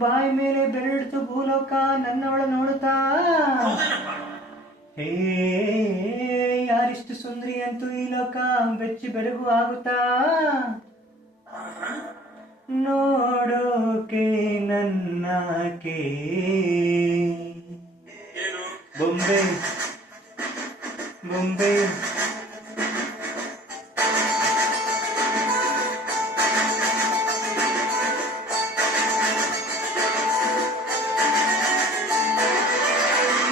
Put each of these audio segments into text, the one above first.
ಬಾಯಿ ಮೇಲೆ ಬೆರಳಿಡ್ತು ಭೂಲೋಕ ನನ್ನವಳ ನೋಡುತ್ತಾ. ಹೇ ಯಾರಿಷ್ಟು ಸುಂದರಿ ಅಂತೂ ಈ ಲೋಕ ಬೆಚ್ಚಿ ಬೆರಗು ಆಗುತ್ತಾ. ನೋಡೋಕೆ ನನ್ನಕೆ ಬೊಂಬೆ ಬೊಂಬೆ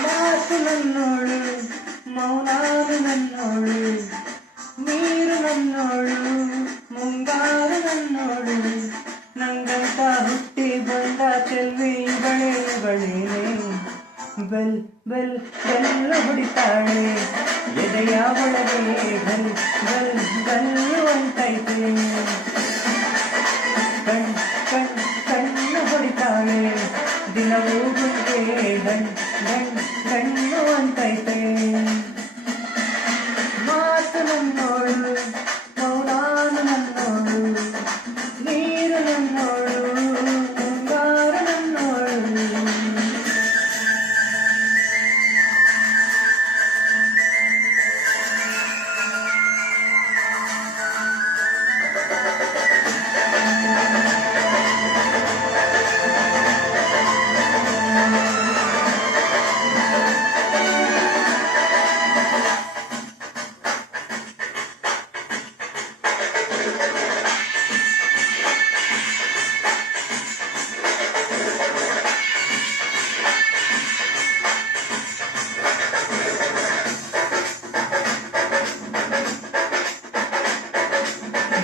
ಮಾತು ನನ್ನೋಳು ಮೌನಾನು ನನ್ನೋಳು ನೀರು ನನ್ನೋಳು ಮುಂಗಾರು ನನ್ನೋಳು ನಂಗಂತ ಹುಟ್ಟಿ ಬಂದ ಚೆಲ್ವಿ ಬಳೆ ಬಳೆನೆ ಬೆಲ್ ಬೆಲ್ ಬೆಲ್ಲು ಹೊಡಿತಾಳೆ ಎದೆಯ ಒಳಗೆ ಬೆಲ್ ಬೆಲ್ ಬೆಲ್ಲು ಅಂತೈತೆ ಕಣ್ ಕಣ್ ಕಣ್ಣು ಹೊಡಿತಾಳೆ ದಿನವೂ ಗುಂಗೆ ಗಣ್ ಗಣ್ ಕಣ್ಣು ಅಂತೈತೆ. ಮಾತು ನನ್ನೋಳು ಮೌನಾನು ನನ್ನೋಳು ನೀರು ನನ್ನೋಳು ಮುಂಗಾರು ನನ್ನೋಳು.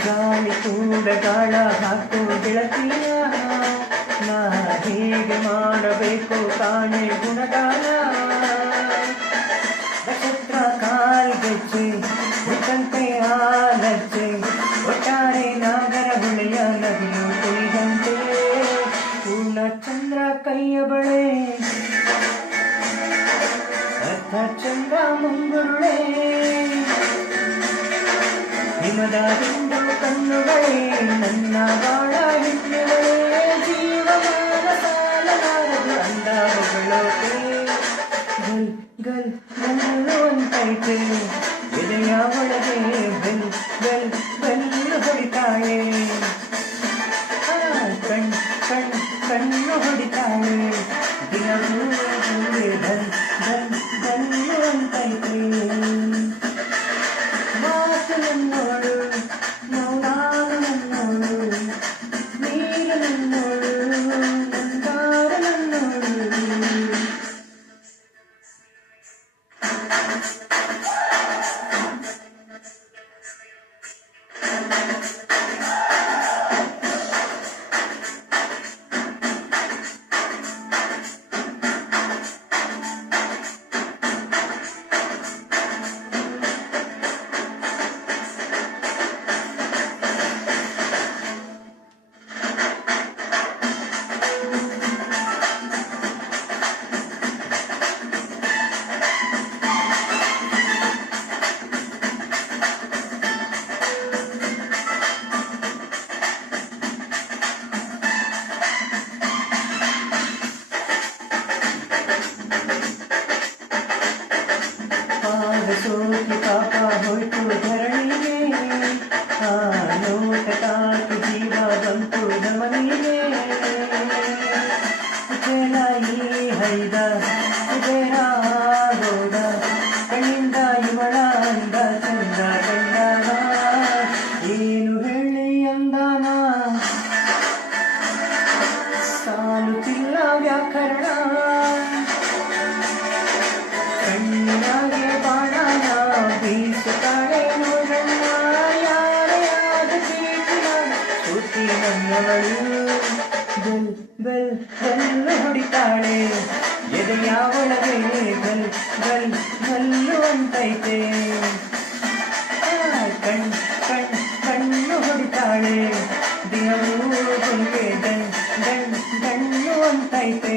ಗಾಳಿ ಕೂಡ ಗಾಳ ಹಾಕು ಗೆಳತಿಯ ನಾ ಹೇಗೆ ಮಾಡಬೇಕು ಕಾಣೆ ಗುಣಗಾನ. ನಕ್ಷತ್ರ ಕಾಲ್ಗೆಜ್ಜೆ ಹುಟ್ಟಂತೆ ಆಲಜ್ಜೆ ಒಟ್ಟಾರೆ ನಾಗರ ಹುಳೆಯ ನವಿಲು ಕುಳಿದಂತೆ ಪೂರ್ಣ ಚಂದ್ರ ಕೈಯ ಬಳೆ ಅರ್ಧ ಚಂದ್ರ ಮುಂಗುರುಳೆ ಹಿಮದ ಹಿಂಡು ಕಣ್ಣುಗಳೇ ನನ್ನ ಬಾಳ ಹಿನ್ನೆಲೆ ಜೀವಮಾನ ಸಾಲಲಾರದು ಅಂದ ಹೊಗಳೋಕೆ ಗಲ್ ಗಲ್ ಗಲ್ಲು ಅಂತೈತೆ ಎದೆಯ ಒಳಗೆ ಬೆಲ್ ಬೆಲ್ ಬೆಲ್ಲು ಹೊಡಿತಾಳೆ ಕಣ್ ಕಣ್ ಕಣ್ಣು ಹೊಡಿತಾಳೆ ದಿನವೂ ಗಲ್ ಗಲ್ ಗಲ್ಲು ಅಂತೈತೆ. ಮಾತು ನನ್ನೋಳು ಮೌನಾನು ನನ್ನೋಳು ನೀರು ನನ್ನೋಳು ಮುಂಗಾರು ನನ್ನೋಳು. ಸೋಕಿ ಪಾಪ ಹೋಯ್ತು ಧರಣಿಗೆ ಆ ನೋಟ ತಾಕಿ ಜೀವ ಬಂತು ನಮನಿಗೆ. ಕುಚೇಲಾಯಿ ಹೈದ ಕುಬೇರಾಗೋದ ಕಣ್ಣಿಂದ ಇವಳ ಅಂದ ಚಂದ ಕಂಡಾನ ಏನು ಹೇಳಿ ಅಂದಾನ ಸಾಲುತ್ತಿಲ್ಲ ವ್ಯಾಕರಣ ಕಣ್ಣಿನಾಗೆ ಬಾಣನ ಬೀಸುತ್ತಾಳೆ ನೋಡಣ್ಣ ಯಾರೇ ಆದ ಪ್ರೀತಿನ ಸೂತಿ ನನ್ನವಳು ಬೆಲ್ ಬೆಲ್ ಬೆಲ್ಲು ಹೊಡಿತಾಳೆ ಎದೆಯ ಒಳಗೆ ಬೆಲ್ ಬೆಲ್ ಬೆಲ್ಲು ಅಂತೈತೆ ಕಣ್ ಕಣ್ ಕಣ್ಣು ಹೊಡಿತಾಳೆ ದಿನವೂ ಗುಂಗೆ ಗಣ್ ಗಣ್ ಗಣ್ಣು ಅಂತೈತೆ.